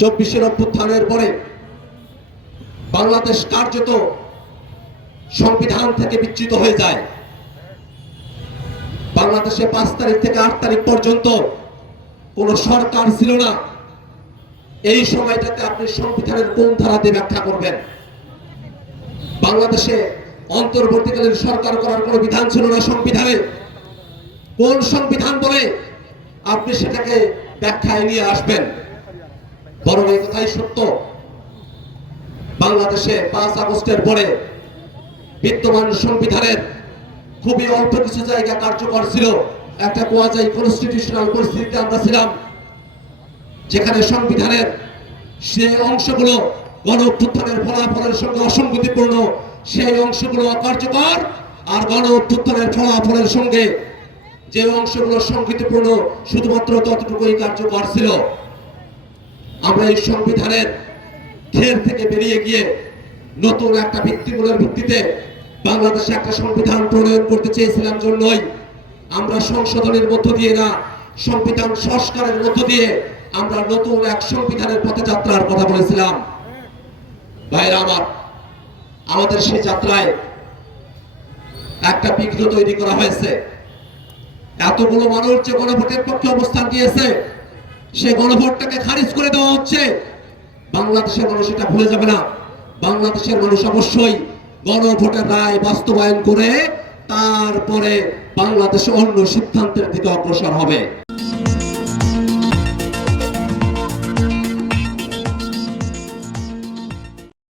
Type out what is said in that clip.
চব্বিশের অভ্যুত্থানের পরে বাংলাদেশ কার্যত সংবিধান থেকে বিচ্যুত হয়ে যায়। বাংলাদেশে 5 তারিখ থেকে 8 তারিখ পর্যন্ত কোন সরকার ছিল না। এই সময়টাতে আপনি সংবিধানের কোন ধারাতে ব্যাখ্যা করবেন? বাংলাদেশে অন্তর্বর্তীকালীন সরকার করার কোন বিধান ছিল না সংবিধানে। কোন সংবিধান বলে আপনি সেটাকে ব্যাখ্যায় নিয়ে আসবেন? বরং এই কথাই সত্য, বাংলাদেশে 5 আগস্টের পরে বিদ্যমান সংবিধানের খুবই অল্প কিছু জায়গা কার্যকর ছিল। একটা কোয়াজাই কনস্টিটিউশনাল পরিস্থিতিতে আমরা ছিলাম, যেখানে সংবিধানের সেই অংশগুলো গণ অভ্যুত্থানের ফলাফলের সঙ্গে অসঙ্গতিপূর্ণ, সেই অংশগুলো অকার্যকর। আর গণ অভ্যুত্থানের ফলাফলের সঙ্গে যে অংশগুলো সঙ্গতিপূর্ণ শুধুমাত্র ততটুকুই কার্যকর ছিল। আমরা এই সংবিধানের ঘের থেকে বেরিয়ে গিয়ে নতুন একটা ভিত্তিমূলের ভিত্তিতে বাংলাদেশে একটা সংবিধান প্রণয়ন করতে চেয়েছিলাম। জন্যই আমরা সংশোধনের মধ্য দিয়ে না, সংবিধান সংস্কারের মধ্য দিয়ে আমরা নতুন এক সংবিধানের পথে যাত্রার কথা বলেছিলাম। ভাইরা আমার, আমাদের সেই যাত্রায় একটা বিঘ্ন তৈরি করা হয়েছে। এতগুলো মানুষ যে গণভোটের পক্ষে অবস্থান নিয়েছে, সে গণভোটটাকে খারিজ করে দেওয়া হচ্ছে। বাংলাদেশের মানুষ এটা ভুলে যাবে না। বাংলাদেশের মানুষ অবশ্যই গণভোটের রায় বাস্তবায়ন করে তারপরে বাংলাদেশে অন্য সিদ্ধান্তের দিকে অগ্রসর হবে।